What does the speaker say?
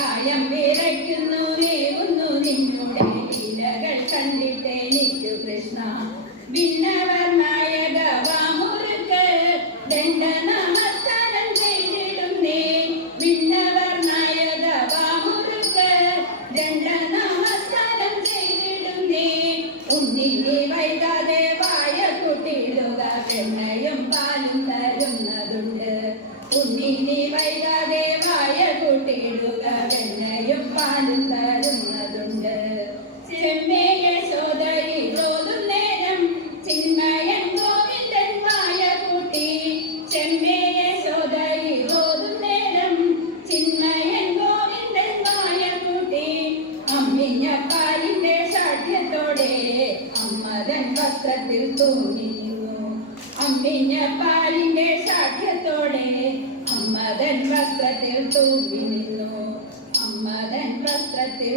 കായം വിറയ്ക്കുന്നു വേകുന്നു നിന്നുടെ ലീലകൾ കണ്ടിട്ടെനിക്കു കൃഷ്ണ വിണ്ണവർ നായക വാമുറുക്ക് ദണ്ഡ നമസ്കാരം ചെയ്തിടുന്നേ വിണ്ണവർ നായക വാമുറുക്ക് ദണ്ഡ നമസ്കാരം ചെയ്തിടുന്നേ ഉണ്ണിനെ വൈകാതെ വായ കുട്ടിടുക വെണ്ണയും പാലും തരുന്നതുണ്ട് ഉണ്ണിനെ വൈകാതെ വായ കുട്ടിടുക വെണ്ണയും പാലും തരുന്നതുണ്ട് ചെമ്മേ യശോദ ഇതോതും നേരം ചിന്മയൻ ഗോവിന്ദൻ വായ കൂട്ടി ചെമ്മേ യശോദ ഇതോതും നേരം ചിന്മയൻ ഗോവിന്ദൻ വായ കൂട്ടി അമ്മിഞ്ഞ പാലിന്റെ സാഠ്യത്തോടെ അമ്മതൻ വസ്ത്രത്തിൽ തൂങ്ങി നിന്നു അമ്മിഞ്ഞ പാലിന്റെ സാഠ്യത്തോടെ അമ്മതൻ വസ്ത്രത്തിൽ തൂങ്ങി നിന്നു അമ്മതൻ വസ്ത്രത്തിൽ